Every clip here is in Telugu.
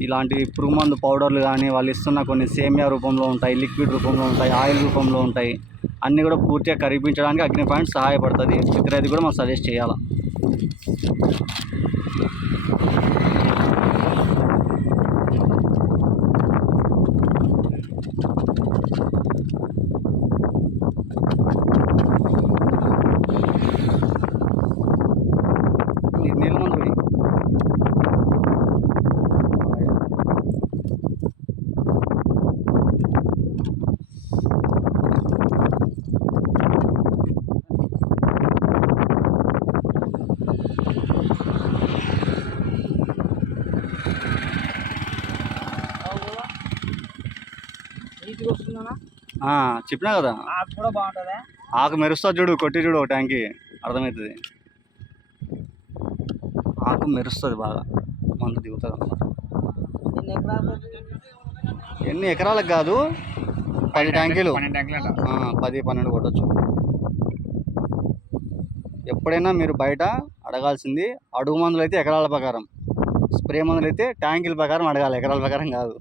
ఇలాంటి పురుగు మందు పౌడర్లు కానీ వాళ్ళు ఇస్తున్న కొన్ని సేమియా రూపంలో ఉంటాయి లిక్విడ్ రూపంలో ఉంటాయి ఆయిల్ రూపంలో ఉంటాయి. అన్నీ కూడా పూర్తిగా కరిగించడానికి అగ్ని పాయింట్ సహాయపడుతుంది. ప్రతి కూడా మనం సజెస్ట్ చేయాలి నీ- నీళ్ళ మందు పోయి. నీట్గా వస్తుందన్నా ఆ, చెప్పినా కదా. ఆకు కూడా బాగుంటుందా? ఆకు మెరుస్తా చూడు కొట్టి చూడు ఒక ట్యాంకి అర్థమవుతుంది ఆకు మెరుస్తుంది బాగా. మందు దిగుతుంది ఎన్ని ఎకరాలు ఎన్ని ఎకరాలకు కాదు పది ట్యాంకీలు. పది పన్నెండు కొట్టచ్చు. ఎప్పుడైనా మీరు బయట అడగాల్సింది అడుగు మందులు అయితే ఎకరాల ప్రకారం. స్ప్రే మందులు అయితే ట్యాంకుల ప్రకారం అడగాలి ఎకరాల ప్రకారం కాదు.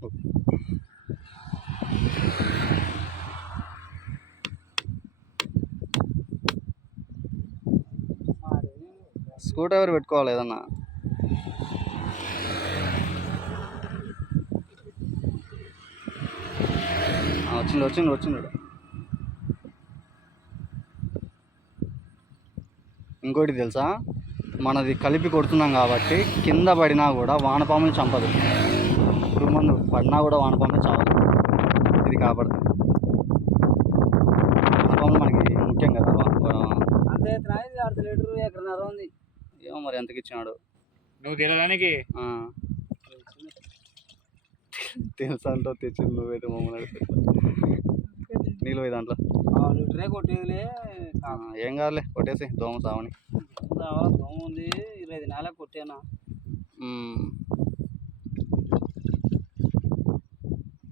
స్క్రూ డ్రైవర్ పెట్టుకోవాలి ఏదన్నా. వచ్చిండు వచ్చిండు వచ్చిండు ఇంకోటి తెలుసా? మనది కలిపి కొడుతున్నాం కాబట్టి కింద పడినా కూడా వానపాముని చంపదు. పురుగు మందు పడినా కూడా వానపాముని చావదు ఇది కాపాడుతుంది వానపాములు మనకి ముఖ్యం కదా. ఏమో మరి ఎంతకి ఇచ్చినాడు? నువ్వు తినడానికి ఆ. తెలుసా తెచ్చింది నువ్వైతే మమ్మల్ని అడిగితే. నీళ్ళు పోయి దాంట్లో. ఆ లీటరే కొట్టేదిలే. ఏం కాదులే కొట్టేసి దోమ సావని. కావాలా దోమ ఉంది. ఇరవై దినాలే కొట్టానా.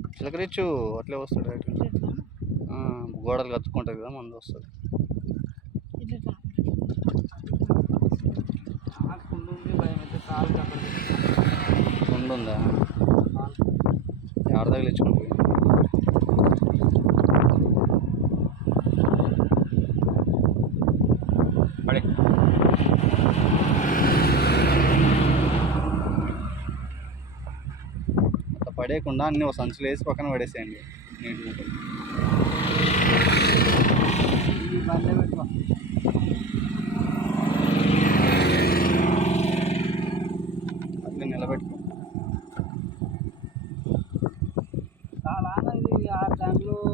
చిలకరిచ్చు అట్లే వస్తాడు. గోడలు కత్తుకుంటుంది కదా మందు వస్తుంది. ఉందా? ఎవరి తగిలించుకుంటుంది పడే. పడేయకుండా అన్ని ఒక సంచులు వేసి పక్కన పడేసేయండి. నీట్గా.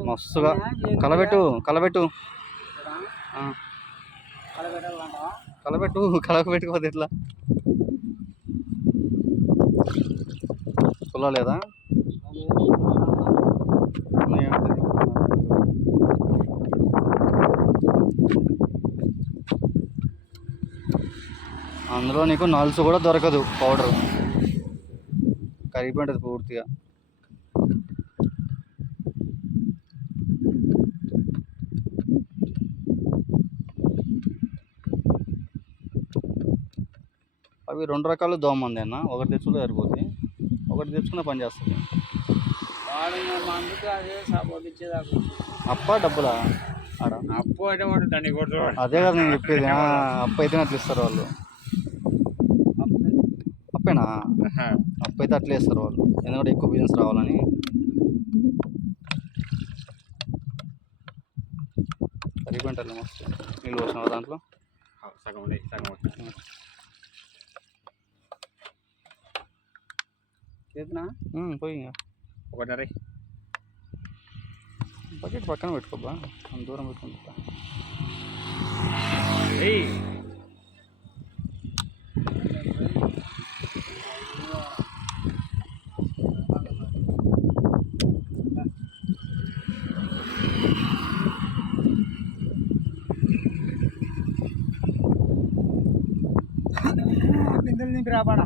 మస్తుగా. కలబెట్టు కలబెట్టు. కలబెట్టు కలబెట్టుకోదు ఎట్లా? కుల లేదా ఏమవుతుంది? అందులో నీకు నల్స్ కూడా దొరకదు పౌడర్. కరిగిపోయి ఉంటుంది పూర్తిగా. అవి రెండు రకాలు దోమ ఉంది అన్న ఒకటి తెచ్చుకుంటే సరిపోతుంది ఒకటి తెచ్చుకున్న పని చేస్తుంది. అప్ప డబ్బులా? ఆడ? అప్పు కొడుతున్నాడు. అదే కదా నేను చెప్పేది. అప్పు అయితే అట్లా ఇస్తారు వాళ్ళు. అప్పేనా? అప్పు అయితే అట్లే ఇస్తారు వాళ్ళు. ఎందుకంటే ఎక్కువ బిజినెస్ రావాలని. కరిగిపోయింటారు మస్తు. నీళ్ళు పోసినావా దాంట్లో? సగం సగం ఉమ్, పోయి ఇంకా. ఒకటిన్నర బకెట్ పక్కన పెట్టుకోబ్బా అంత దూరం పెట్టుకుంటా. బిందెలు నింపి రాపాడా